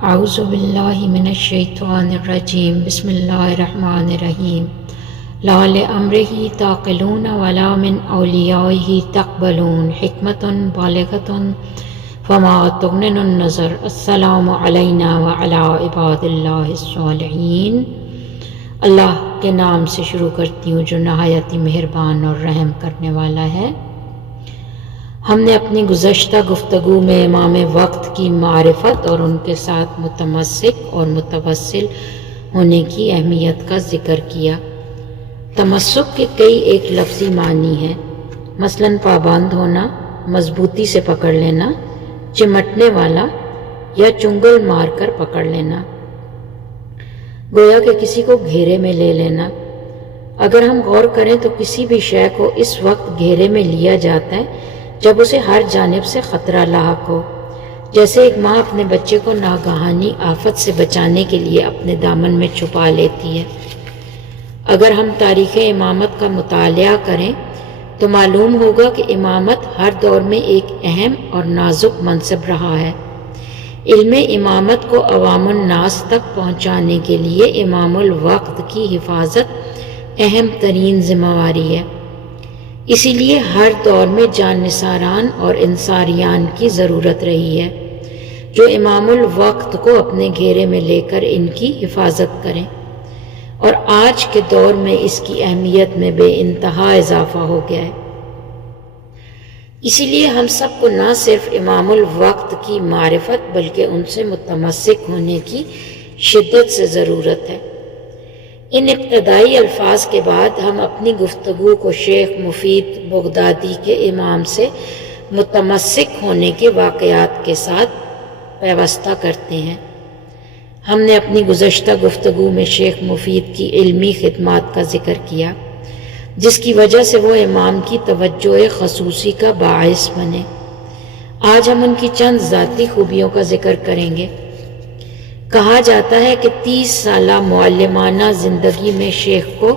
اعوذ باللہ من الشیطان الرجیم بسم اللہ الرحمن الرحیم لا لامرہ تعقلون ولا من اولیائہ تقبلون حکمت بالغۃ فما تغنی النظر السلام علینا وعلی عباد اللہ الصالحین۔ اللہ کے نام سے شروع کرتی ہوں جو نہایت ہی مہربان اور رحم کرنے والا ہے۔ ہم نے اپنی گزشتہ گفتگو میں امام وقت کی معرفت اور ان کے ساتھ متمسک اور متوسل ہونے کی اہمیت کا ذکر کیا۔ تمسک کے کئی ایک لفظی معنی ہیں، مثلاً پابند ہونا، مضبوطی سے پکڑ لینا، چمٹنے والا یا چنگل مار کر پکڑ لینا، گویا کہ کسی کو گھیرے میں لے لینا۔ اگر ہم غور کریں تو کسی بھی شے کو اس وقت گھیرے میں لیا جاتا ہے جب اسے ہر جانب سے خطرہ لاحق ہو، جیسے ایک ماں اپنے بچے کو ناگہانی آفت سے بچانے کے لیے اپنے دامن میں چھپا لیتی ہے۔ اگر ہم تاریخ امامت کا مطالعہ کریں تو معلوم ہوگا کہ امامت ہر دور میں ایک اہم اور نازک منصب رہا ہے۔ علم امامت کو عوام الناس تک پہنچانے کے لیے امام الوقت کی حفاظت اہم ترین ذمہ واری ہے۔ اسی لیے ہر دور میں جان نثاران اور انصاریان کی ضرورت رہی ہے جو امام الوقت کو اپنے گھیرے میں لے کر ان کی حفاظت کریں، اور آج کے دور میں اس کی اہمیت میں بے انتہا اضافہ ہو گیا ہے۔ اسی لیے ہم سب کو نہ صرف امام الوقت کی معرفت بلکہ ان سے متمسک ہونے کی شدت سے ضرورت ہے۔ ان ابتدائی الفاظ کے بعد ہم اپنی گفتگو کو شیخ مفید بغدادی کے امام سے متمسک ہونے کے واقعات کے ساتھ پیوستہ کرتے ہیں۔ ہم نے اپنی گزشتہ گفتگو میں شیخ مفید کی علمی خدمات کا ذکر کیا جس کی وجہ سے وہ امام کی توجہ خصوصی کا باعث بنے۔ آج ہم ان کی چند ذاتی خوبیوں کا ذکر کریں گے۔ کہا جاتا ہے کہ 30 سالہ معلمانہ زندگی میں شیخ کو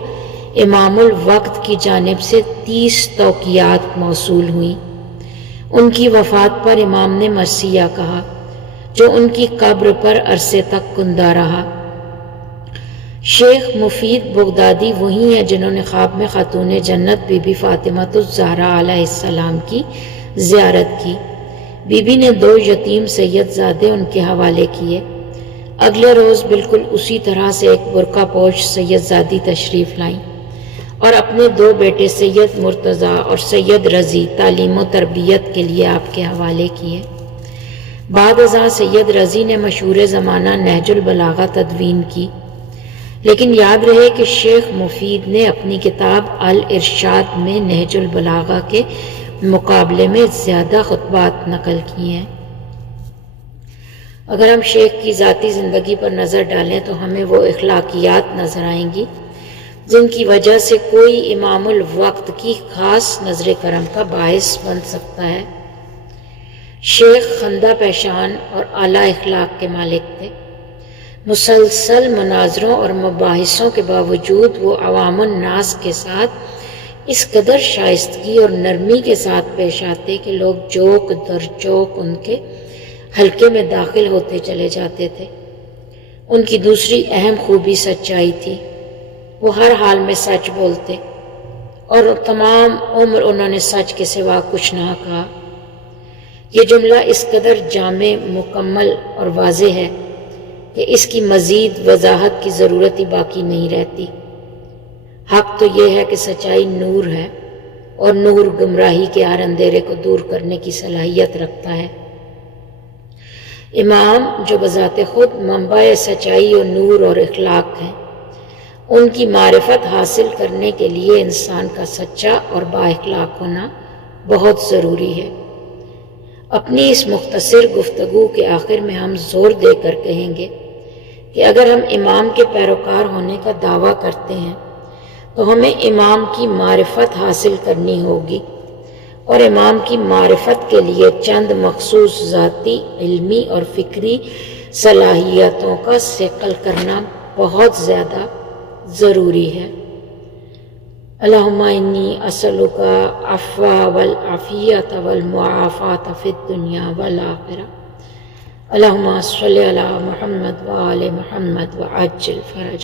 امام الوقت کی جانب سے 30 توقیات موصول ہوئیں۔ ان کی وفات پر امام نے مرثیہ کہا جو ان کی قبر پر عرصے تک کندہ رہا۔ شیخ مفید بغدادی وہی ہیں جنہوں نے خواب میں خاتون جنت بی بی فاطمہ الزہرا علیہ السلام کی زیارت کی۔ بی بی نے 2 یتیم سید زادے ان کے حوالے کیے۔ اگلے روز بالکل اسی طرح سے ایک برقع پوش سید زادی تشریف لائیں اور اپنے 2 بیٹے سید مرتضیٰ اور سید رضی تعلیم و تربیت کے لیے آپ کے حوالے کیے۔ بعد ازاں سید رضی نے مشہور زمانہ نہج البلاغہ تدوین کی، لیکن یاد رہے کہ شیخ مفید نے اپنی کتاب الارشاد میں نہج البلاغہ کے مقابلے میں زیادہ خطبات نقل کیے ہیں۔ اگر ہم شیخ کی ذاتی زندگی پر نظر ڈالیں تو ہمیں وہ اخلاقیات نظر آئیں گی جن کی وجہ سے کوئی امام الوقت کی خاص نظر کرم کا باعث بن سکتا ہے۔ شیخ خندہ پیشان اور اعلیٰ اخلاق کے مالک تھے۔ مسلسل مناظروں اور مباحثوں کے باوجود وہ عوام الناس کے ساتھ اس قدر شائستگی اور نرمی کے ساتھ پیش آتے کہ لوگ چوک در چوک ان کے حلقے میں داخل ہوتے چلے جاتے تھے۔ ان کی دوسری اہم خوبی سچائی تھی۔ وہ ہر حال میں سچ بولتے اور تمام عمر انہوں نے سچ کے سوا کچھ نہ کہا۔ یہ جملہ اس قدر جامع، مکمل اور واضح ہے کہ اس کی مزید وضاحت کی ضرورت ہی باقی نہیں رہتی۔ حق تو یہ ہے کہ سچائی نور ہے اور نور گمراہی کے ہر اندھیرے کو دور کرنے کی صلاحیت رکھتا ہے۔ امام جو بذات خود منبع سچائی و نور اور اخلاق ہیں، ان کی معرفت حاصل کرنے کے لیے انسان کا سچا اور با اخلاق ہونا بہت ضروری ہے۔ اپنی اس مختصر گفتگو کے آخر میں ہم زور دے کر کہیں گے کہ اگر ہم امام کے پیروکار ہونے کا دعویٰ کرتے ہیں تو ہمیں امام کی معرفت حاصل کرنی ہوگی، اور امام کی معرفت کے لیے چند مخصوص ذاتی، علمی اور فکری صلاحیتوں کا صقل کرنا بہت زیادہ ضروری ہے۔ اللہم انی اسألک عفو والعافیت والمعافات فی الدنیا والآخرہ۔ اللہم صلی علی محمد و آل محمد وعجل فرج